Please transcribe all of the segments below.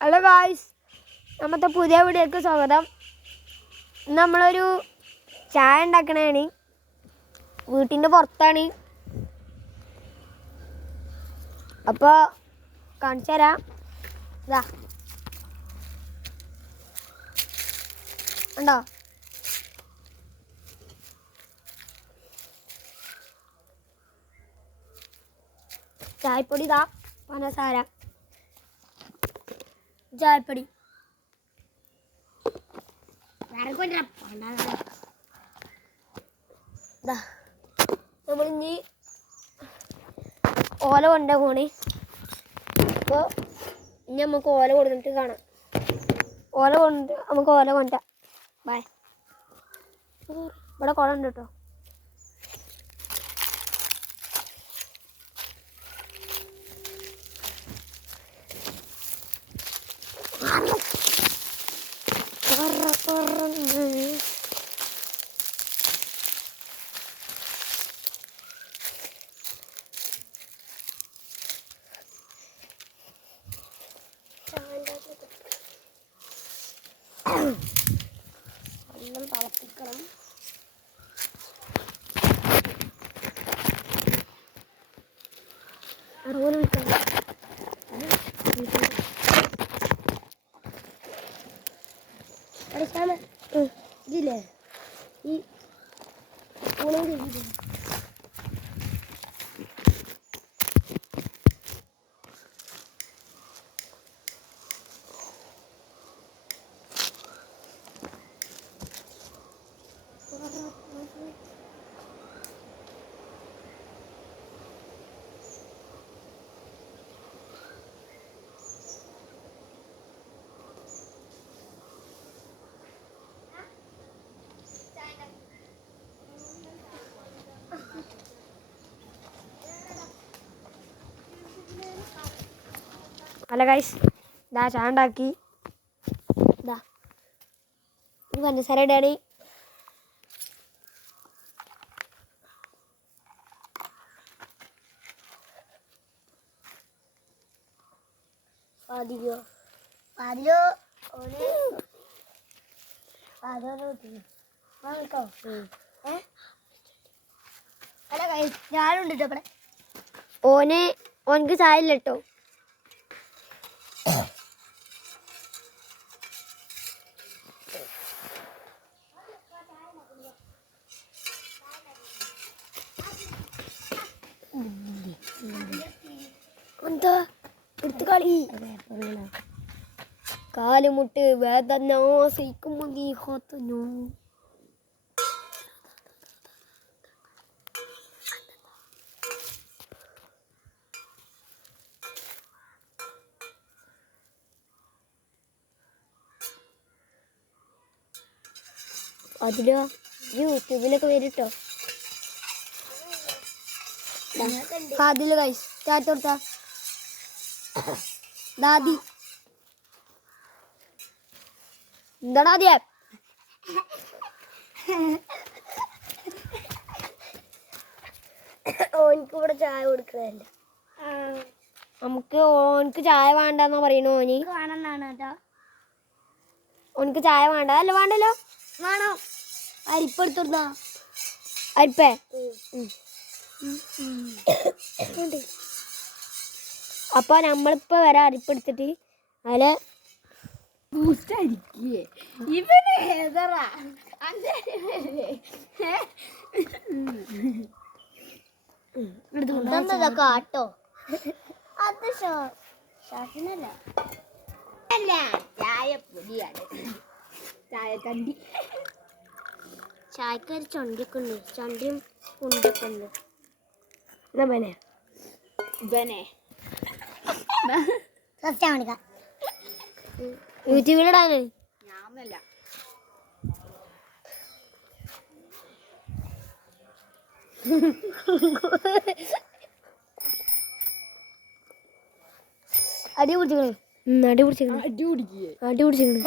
Hello guys, നമ്മുടെ പുതിയ വീഡിയോക്ക് സ്വാഗതം. നമ്മളൊരു ചായ ഉണ്ടാക്കണേണ്. വീട്ടിൻ്റെ പുറത്താണ്. അപ്പോൾ കാണിച്ചു തരാം. ഇതാ ഉണ്ടോ? ചായപ്പൊടി ഇതാ, പഞ്ചസാര, ചായപ്പൊടി നമ്മളിഞ്ഞി ഓല കൊണ്ട പോണേ. അപ്പോൾ ഇനി നമുക്ക് ഓല കൊടുത്തിട്ട് കാണാം. ഓല കൊണ്ട് നമുക്ക് ഓല കൊണ്ട ബൈ. ഇവിടെ കുളം ഉണ്ട് കേട്ടോ. വെള്ളം തിളപ്പിക്കണം. അതുപോലെ വിളിക്കണം. ഇതില്ലേ ഈ ഹലോ ഗൈസ്, ഇതാ ചായ ഉണ്ടാക്കി. ഇതാ ഇത് പഞ്ചസാര ഇടാണ്. പാതിലോ പാതിലോ ഹലോ ഗൈസ്, ഞാനുണ്ട് ഇവിടെ. ഓനക്ക് ചായ ഇല്ല കേട്ടോ. എന്താ എടുത്ത് കളി കാലുമുട്ട് വേദന സഹിക്കുമ്പോൾ നീ ഹോത്തനോ. അതിലോ യൂട്യൂബിലൊക്കെ വരും കേട്ടോ. അതില് കൈസ് ചാറ്റ് കൊടുത്താ ദാദി എന്താടാ ആദ്യ ഓനിക്ക് ഇവിടെ ചായ കൊടുക്കണല്ല. നമുക്ക് ഓനക്ക് ചായ വേണ്ടെന്നാ പറയണു. ഓനക്ക് ചായ വേണ്ട. അല്ല വേണ്ടല്ലോ, വേണോ? അരിപ്പ എടുത്തോടുന്നാ അരിപ്പേ. അപ്പൊ നമ്മളിപ്പോ വരാം അരിപ്പെടുത്തിട്ട്. അതില് കാട്ടോ അത് ഷാഫിനല്ല, ചായപ്പൊടിയാണ്. ചായക്കണ്ടി ചായക്കാർ ചണ്ടിയൊക്കെ ഉണ്ട്. ചണ്ടിയും കുണ്ടിയൊക്കെ ഉണ്ട്. യൂട്യൂബിലിടാന് ഞാനല്ല. അടി പിടിച്ചിക്കണേ. അടി പിടിച്ചിക്കണേ. അടി പിടിച്ചിക്കണേ.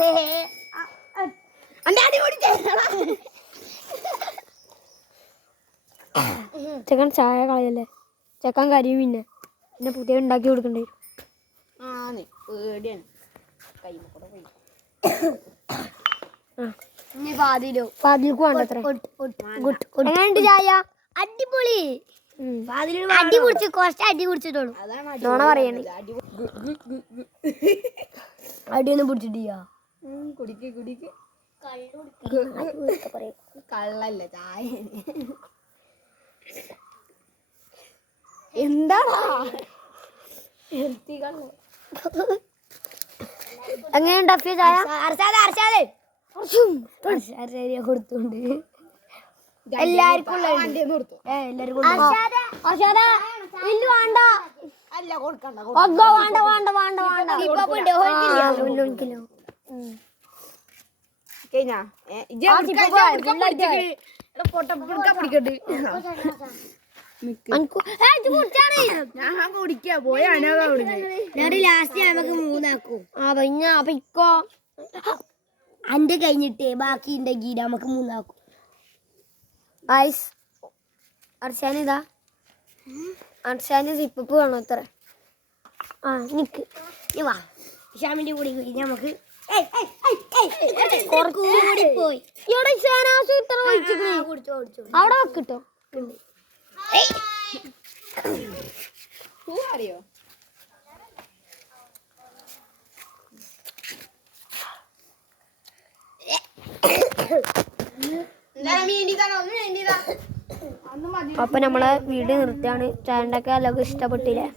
ചെക്കൻ ചായ കളയല്ലേ. ചെക്കൻ കരിയും. പിന്നെ പുതിയ ഉണ്ടാക്കി കൊടുക്കണ്ടേ. പേടിയാണ്. വാതിലേക്ക് വേണ്ട അത്ര എങ്ങനെയുണ്ട് ചായ അടിപൊളി അടി കുടിച്ചു കുറച്ച് അടി കുടിച്ചിട്ടുള്ളൂ നോണ പറയണേ അടിയൊന്നും പിടിച്ചിട്ടില്ല കള്ളല്ല ചായ എന്താടാ എങ്ങനെയുണ്ട് അഫിയ ചായ കൊടുത്തോണ്ട് എല്ലാവർക്കും ലാസ്റ്റ് നമുക്ക് മൂന്നാക്കും അന്റെ കഴിഞ്ഞിട്ട് ബാക്കി ഉണ്ടെങ്കിൽ നമുക്ക് മൂന്നാക്കും അർഷാനിതാ അർഷാന് സിപ്പപ്പ് വേണോ അത്ര ആ നിക്ക് വാ ഷാമിന്റെ കൂടി നമുക്ക് പോയി ഇവിടെ ഷാനാസ് ഇത്ര അവിടെ വെക്കിട്ടോ അറിയോ അപ്പൊ നമ്മളെ വീഡിയോ നിർത്തിയാണ് ചാനലൊക്കെ എല്ലാവർക്കും ഇഷ്ടപ്പെട്ടില്ലേ